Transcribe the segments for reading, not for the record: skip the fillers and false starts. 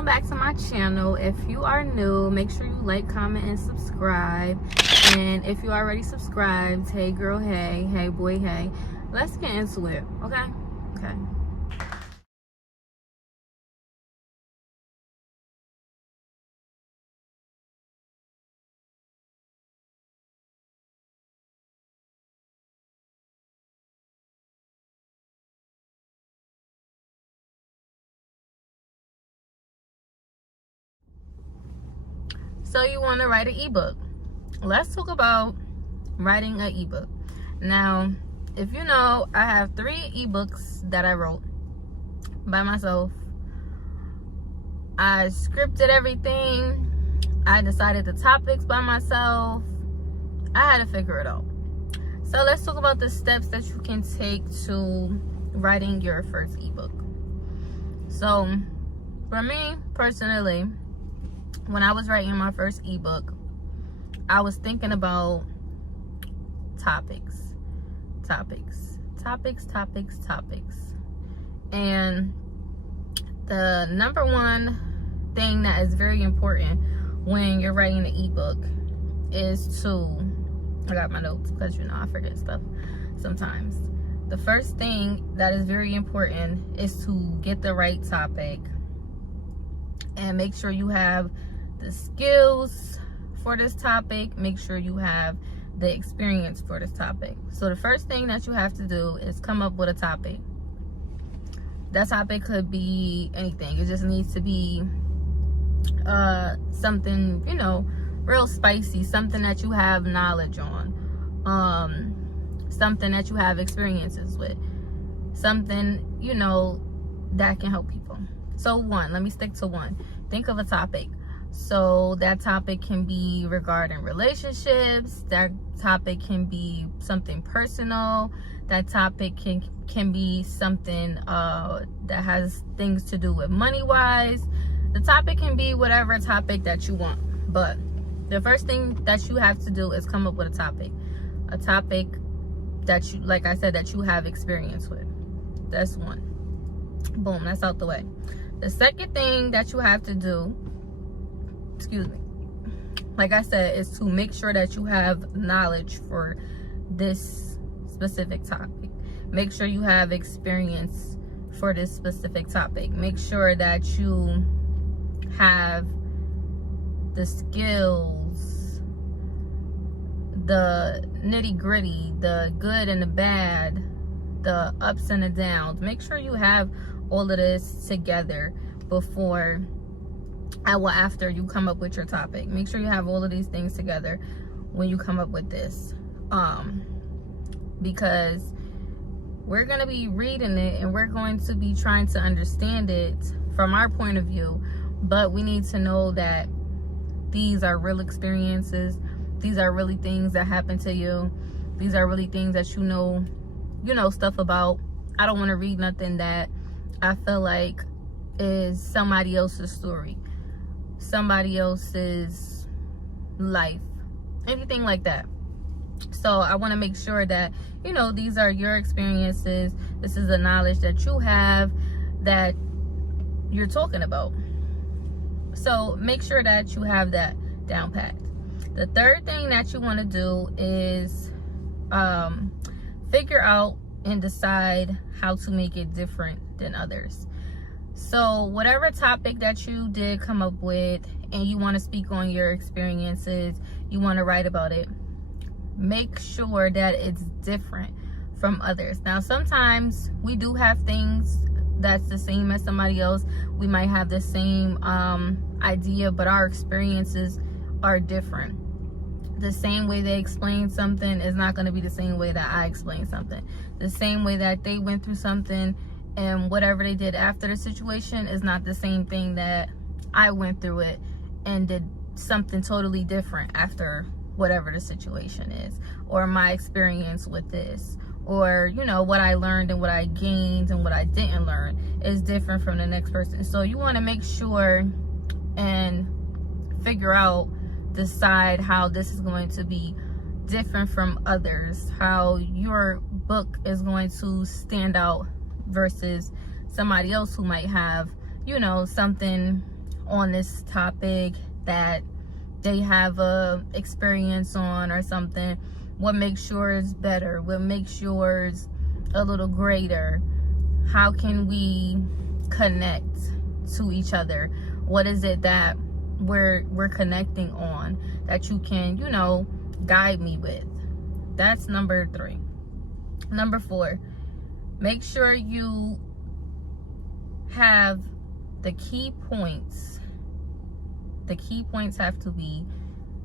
welcome back to my channel. If you are new, make sure you like, comment, and subscribe. And if you already subscribed, hey girl, hey boy, hey, let's get into it. Okay. So you want to write an ebook. Let's talk about writing an ebook. Now, if you know, I have 3 ebooks that I wrote by myself. I scripted everything. I decided the topics by myself. I had to figure it out. So let's talk about the steps that you can take to writing your first ebook. So for me personally, when I was writing my first ebook, I was thinking about topics. And the number one thing that is very important when you're writing an ebook is I got my notes because I forget stuff sometimes. The first thing that is very important is to get the right topic and make sure you have the skills for this topic. Make sure you have the experience for this topic. So the first thing that you have to do is come up with a topic. That topic could be anything. It just needs to be something, real spicy, something that you have knowledge on, something that you have experiences with, something that can help people. So let me stick to one. Think of a topic. So that topic can be regarding relationships. That topic can be something personal. That topic can be something that has things to do with money wise. The topic can be whatever topic that you want. But the first thing that you have to do is come up with a topic. A topic that you, like I said, that you have experience with. That's one. Boom, that's out the way. The second thing that you have to do, like I said, is to make sure that you have knowledge for this specific topic. Make sure you have experience for this specific topic. Make sure that you have the skills, the nitty-gritty, the good and the bad, the ups and the downs. Make sure you have all of this together before after you come up with your topic. Make sure you have all of these things together when you come up with this, because we're going to be reading it and we're going to be trying to understand it from our point of view, but we need to know that these are real experiences. These are really things that happen to you. These are really things that you know stuff about. I don't want to read nothing that I feel like is somebody else's story, somebody else's life, anything like that. So I want to make sure that these are your experiences. This is the knowledge that you have that you're talking about. So make sure that you have that down packed. The third thing that you want to do is figure out and decide how to make it different than others. So whatever topic that you did come up with and you want to speak on your experiences, you want to write about it, make sure that it's different from others. Now, sometimes we do have things that's the same as somebody else. We might have the same idea, but our experiences are different. The same way they explain something is not going to be the same way that I explain something. The same way that they went through something and whatever they did after the situation is not the same thing that I went through it and did something totally different after whatever the situation is, or my experience with this, or what I learned and what I gained and what I didn't learn is different from the next person. So you want to make sure and figure out, decide how this is going to be different from others, how your book is going to stand out versus somebody else who might have something on this topic that they have a experience on or something. What makes yours better? What makes yours a little greater? How can we connect to each other? What is it that we're connecting on that you can, you know, guide me with? That's number 3. Number 4, make sure you have the key points. The key points have to be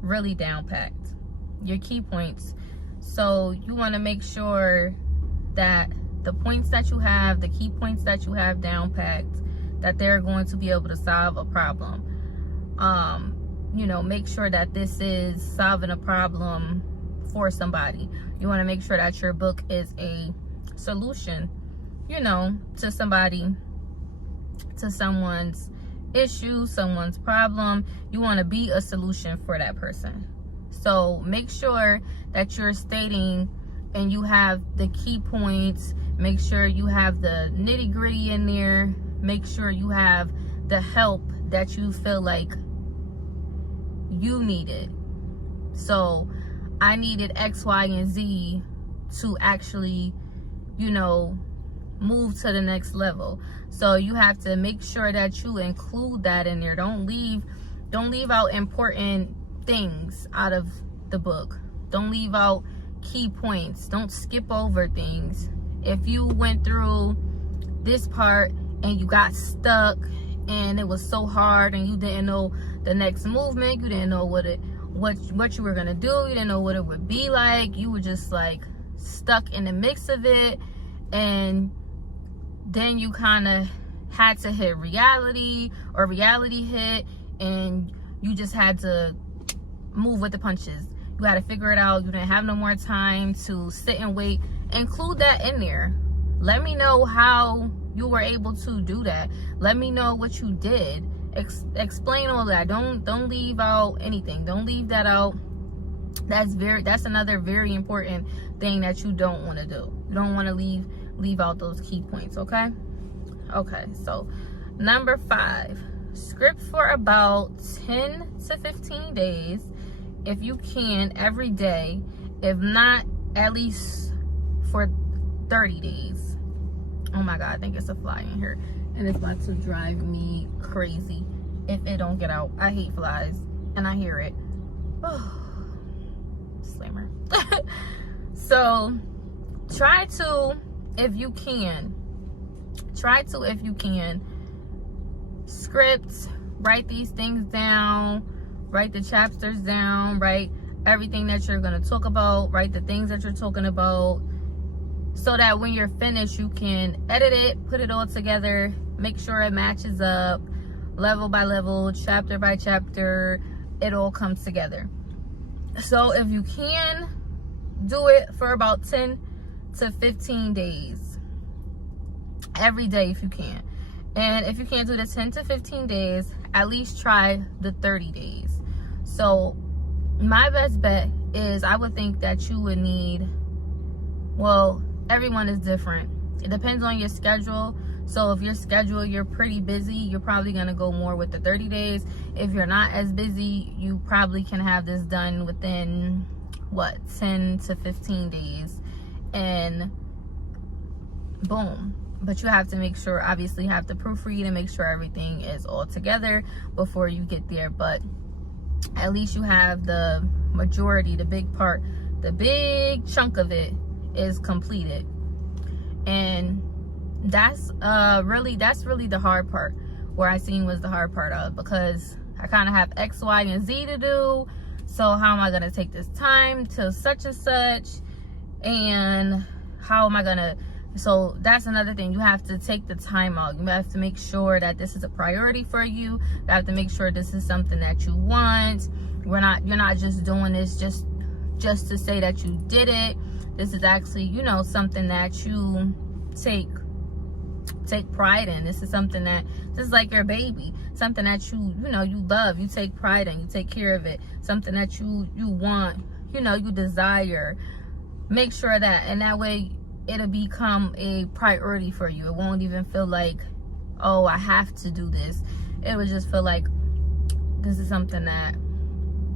really down packed. Your key points. So you want to make sure that the points that you have, the key points that you have down packed, that they're going to be able to solve a problem. You know, make sure that this is solving a problem for somebody. You want to make sure that your book is a solution, you know, to somebody, to someone's issue, someone's problem. You want to be a solution for that person. So make sure that you're stating and you have the key points. Make sure you have the nitty-gritty in there. Make sure you have the help that you feel like you needed. So I needed X, Y, and Z to actually, you know, move to the next level. So you have to make sure that you include that in there. Don't leave out important things out of the book. Don't leave out key points. Don't skip over things. If you went through this part and you got stuck and it was so hard and you didn't know the next movement, you didn't know what you were gonna do, you didn't know what it would be like, you were just like stuck in the mix of it, and then you kind of had to hit reality, or reality hit, and you just had to move with the punches. You had to figure it out. You didn't have no more time to sit and wait. Include that in there. Let me know how you were able to do that. Let me know what you did. Explain all that. Don't leave out anything. Don't leave that out. That's another very important thing that you don't want to do. You don't want to leave out those key points, okay? Okay, so number 5, script for about 10 to 15 days, if you can, every day. If not, at least for 30 days. Oh my God, I think it's a fly in here, and it's about to drive me crazy if it don't get out. I hate flies, and I hear it. Oh, slammer. So try to, if you can, script, write these things down, write the chapters down, write everything that you're going to talk about, write the things that you're talking about, so that when you're finished, you can edit it, put it all together, make sure it matches up, level by level, chapter by chapter, it all comes together. So if you can, do it for about 10 to 15 days. Every day if you can. And if you can't do the 10 to 15 days, at least try the 30 days. So my best bet is, I would think that you would need, well, everyone is different. It depends on your schedule. So if your schedule, you're pretty busy, you're probably going to go more with the 30 days. If you're not as busy, you probably can have this done within, 10 to 15 days. And boom. But you have to make sure, obviously, you have to proofread and make sure everything is all together before you get there. But at least you have the majority, the big part, the big chunk of it is completed. And that's really the hard part, where I seen was the hard part of, because I kind of have X, Y, and Z to do. So how am I going to take this time to such and such? And how am I going to... So that's another thing. You have to take the time out. You have to make sure that this is a priority for you. You have to make sure this is something that you want. You're not just doing this just to say that you did it. This is actually, something that you take pride in. This is something that, this is like your baby. Something that you love. You take pride in. You take care of it. Something that you want, you desire. Make sure that, and that way it'll become a priority for you. It won't even feel like, oh, I have to do this. It would just feel like, this is something that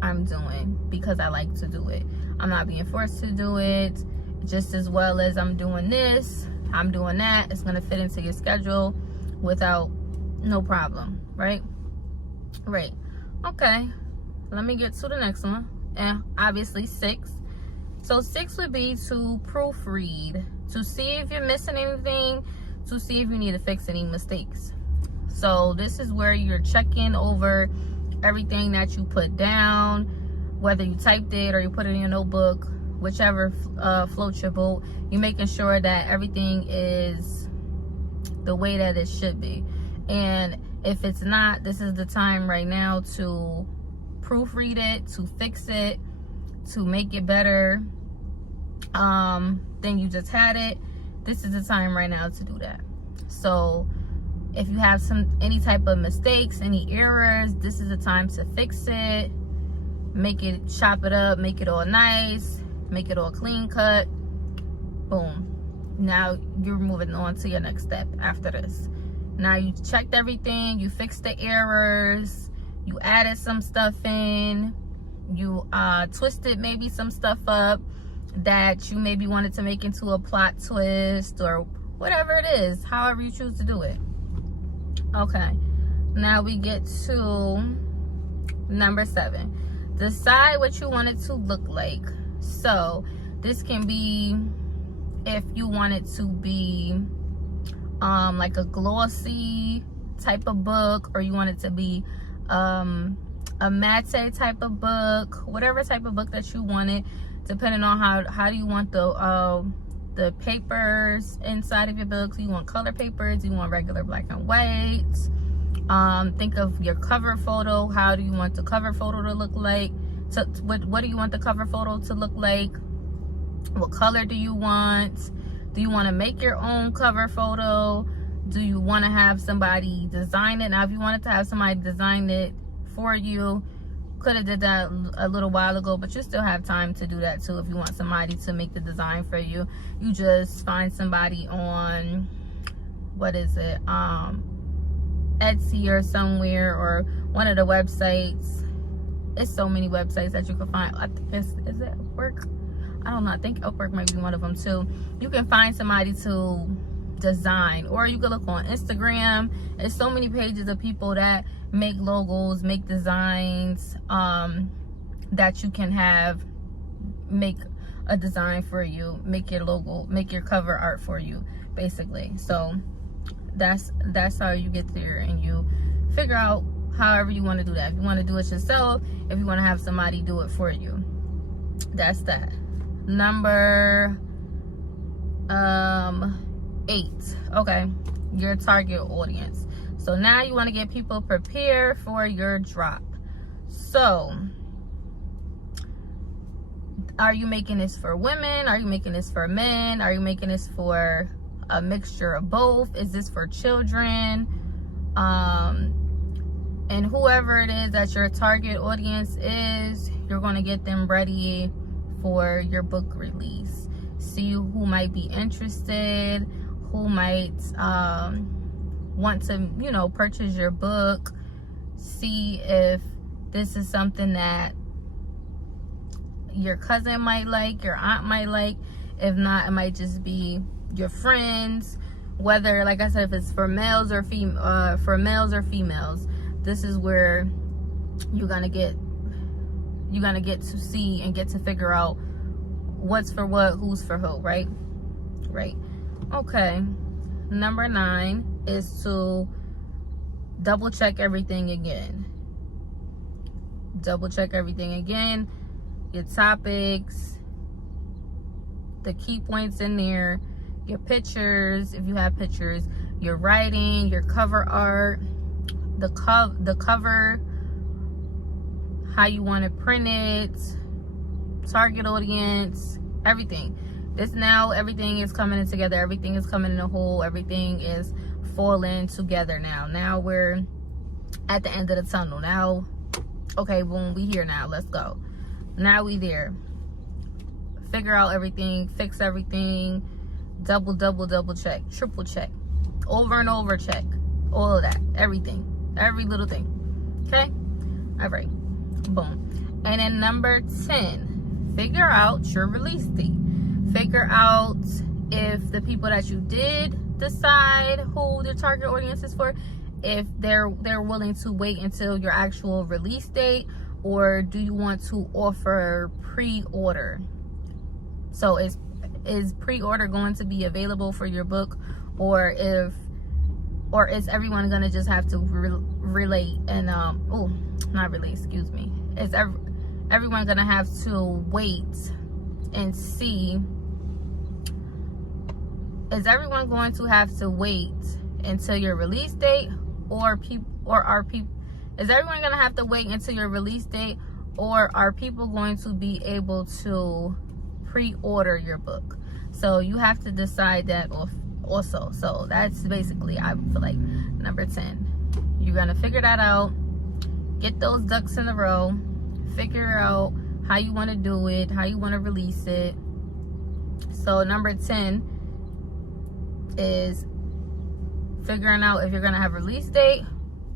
I'm doing because I like to do it. I'm not being forced to do it. Just as well as I'm doing this, I'm doing that. It's gonna fit into your schedule without no problem, right? Right. Okay, let me get to the next one. And obviously 6. So 6 would be to proofread, to see if you're missing anything, to see if you need to fix any mistakes. So this is where you're checking over everything that you put down, whether you typed it or you put it in your notebook, whichever floats your boat. You're making sure that everything is the way that it should be. And if it's not, this is the time right now to proofread it, to fix it, to make it better than you just had it. This is the time right now to do that. So if you have any type of mistakes, any errors, this is the time to fix it. Make it, chop it up, make it all nice, make it all clean cut. Boom. Now you're moving on to your next step after this. Now you checked everything, you fixed the errors, you added some stuff in, you twisted maybe some stuff up that you maybe wanted to make into a plot twist or whatever it is, however you choose to do it. Okay, now we get to number 7. Decide what you want it to look like. So this can be if you want it to be like a glossy type of book, or you want it to be a matte type of book, whatever type of book that you want it, depending on how do you want the papers inside of your books. Do you want color papers? Do you want regular black and white? Think of your cover photo. How do you want the cover photo to look like? What do you want the cover photo to look like? What color do you want? Do you want to make your own cover photo? Do you want to have somebody design it? Now, if you wanted to have somebody design it for you, could have did that a little while ago, but you still have time to do that too. If you want somebody to make the design for you, you just find somebody on, what is it, Etsy or somewhere, or one of the websites. It's so many websites that you can find. I think is it Upwork? I don't know. I think Upwork might be one of them too. You can find somebody to design, or you can look on Instagram. There's so many pages of people that make logos, make designs, that you can have make a design for you, make your logo, make your cover art for you, basically. So that's how you get there, and you figure out however you want to do that. If you want to do it yourself, if you want to have somebody do it for you, that's that. Number 8. Okay, your target audience. So now you want to get people prepared for your drop. So are you making this for women? Are you making this for men? Are you making this for a mixture of both? Is this for children? And whoever it is that your target audience is, you're going to get them ready for your book release. See who might be interested, who might want to, you know, purchase your book. See if this is something that your cousin might like, your aunt might like. If not, it might just be your friends. Whether, like I said, if it's for males or females, this is where you're gonna get to see and get to figure out what's for what, who's for who, right? Okay, number 9 is to double check everything again. Your topics, the key points in there, your pictures, if you have pictures, your writing, your cover art, the cover, how you want to print it, target audience, everything. Everything is coming together. Everything is coming in a whole. Everything is falling together now. Now we're at the end of the tunnel. Now, okay, boom, we here now. Let's go. Now we there. Figure out everything, fix everything, double check, triple check, over and over check, all of that, everything, every little thing. Okay? All right, boom. And then number 10, figure out your release date. Figure out if the people that you did decide who the target audience is for, if they're willing to wait until your actual release date, or do you want to offer pre-order? So is pre-order going to be available for your book, or is everyone gonna just have to relate and not relate, excuse me, is everyone gonna have to wait and see? Is everyone going to have to wait until your release date, is everyone gonna have to wait until your release date, or are people going to be able to pre-order your book? So you have to decide that also. So that's basically, I feel like, number 10. You're gonna figure that out, get those ducks in a row, figure out how you want to do it, how you want to release it. So number 10 is figuring out if you're gonna have a release date,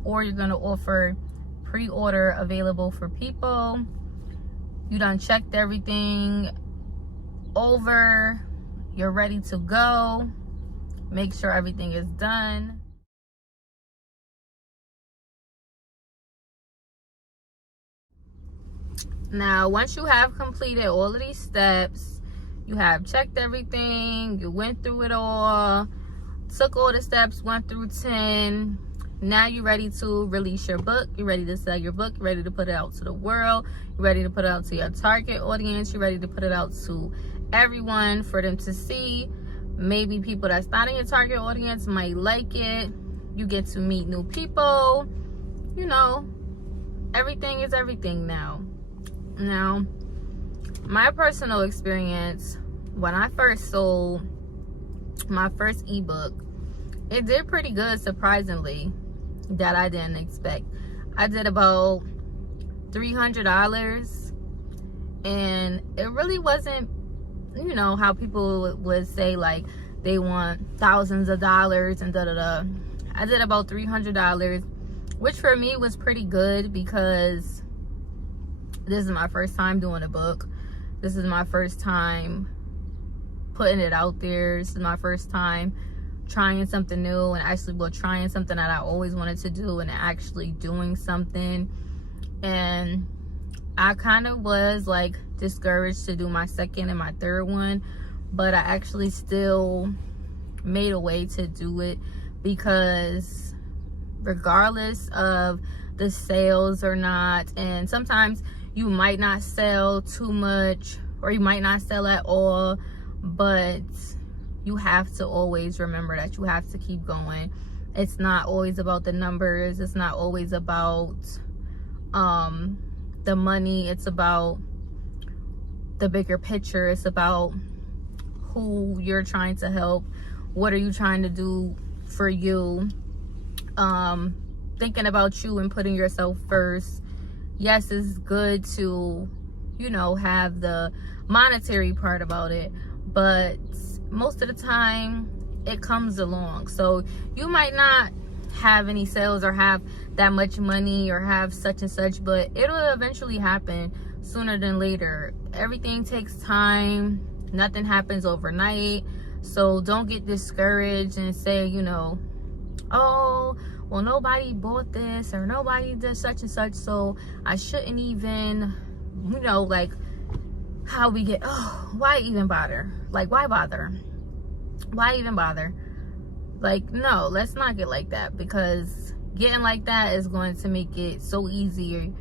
or you're gonna offer pre-order available for people. You done checked everything over, you're ready to go. Make sure everything is done. Now, once you have completed all of these steps, you have checked everything, you went through it all, took all the steps 1 through 10. Now you're ready to release your book. You're ready to sell your book. You're ready to put it out to the world. You're ready to put it out to your target audience. You're ready to put it out to everyone for them to see. Maybe people that's not in your target audience might like it. You get to meet new people. You know, everything is everything now. Now, my personal experience, when I first sold my first ebook, it did pretty good, surprisingly, that I didn't expect. I did about $300, and it really wasn't, you know, how people would say like they want thousands of dollars and da-da-da. I did about $300, which for me was pretty good, because this is my first time doing a book. This is my first time putting it out there. This is my first time trying something new, and actually trying something that I always wanted to do and actually doing something. And I kind of was like discouraged to do my second and my third one, but I actually still made a way to do it, because regardless of the sales or not, and sometimes you might not sell too much, or you might not sell at all, but you have to always remember that you have to keep going. It's not always about the numbers. It's not always about the money. It's about the bigger picture. It's about who you're trying to help. What are you trying to do for you? Thinking about you and putting yourself first. Yes, it's good to, you know, have the monetary part about it, but most of the time it comes along. So you might not have any sales or have that much money or have such and such, but it'll eventually happen sooner than later. Everything takes time. Nothing happens overnight. So don't get discouraged and say, you know, oh, well, nobody bought this or nobody did such and such, so I shouldn't even, you know, like how we get, oh, why even bother? Like, why bother? Why even bother? Like, no, let's not get like that, because getting like that is going to make it so easy.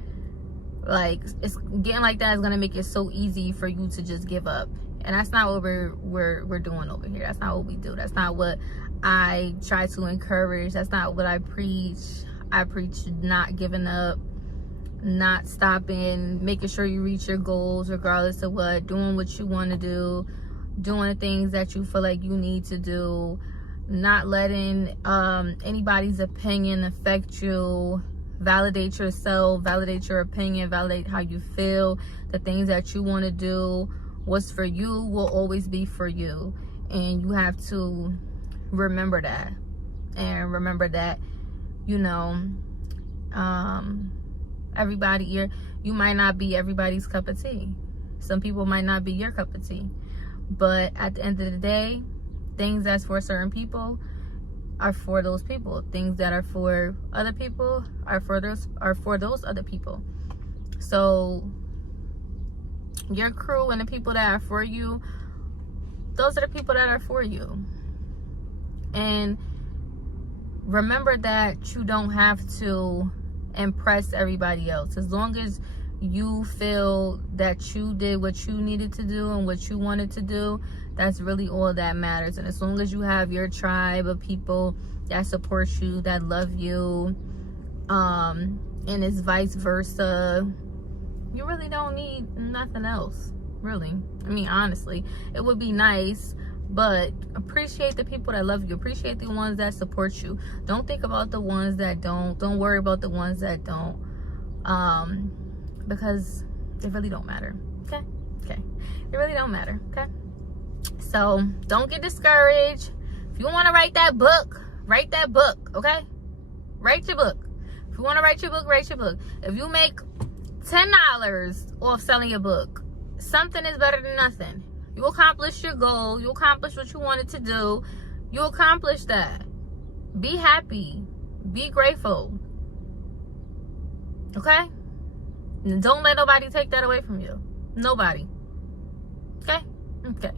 Like, it's getting like that is going to make it so easy for you to just give up. And that's not what we're doing over here. That's not what we do. That's not what I try to encourage. That's not what I preach. I preach not giving up, not stopping, making sure you reach your goals regardless of what, doing what you want to do, doing the things that you feel like you need to do, not letting anybody's opinion affect you. Validate yourself, validate your opinion, validate how you feel, the things that you want to do. What's for you will always be for you, and you have to remember that. And remember that, you know, You might not be everybody's cup of tea. Some people might not be your cup of tea. But at the end of the day, things that's for certain people are for those people. Things that are for other people are for those other people. So your crew and the people that are for you, those are the people that are for you. And remember that you don't have to impress everybody else. As long as you feel that you did what you needed to do and what you wanted to do, that's really all that matters. And as long as you have your tribe of people that support you, that love you, and it's vice versa, you really don't need nothing else, really. I mean, honestly, it would be nice, but appreciate the people that love you. Appreciate the ones that support you. Don't think about the ones that don't. Don't worry about the ones that don't, because they really don't matter. Okay? They really don't matter. Okay? So don't get discouraged. If you want to write that book, okay? Write your book. If you want to write your book, write your book. If you make $10 off selling your book, something is better than nothing. You accomplish your goal. You accomplish what you wanted to do. You accomplish that. Be happy. Be grateful. Okay? And don't let nobody take that away from you. Nobody. Okay? Okay.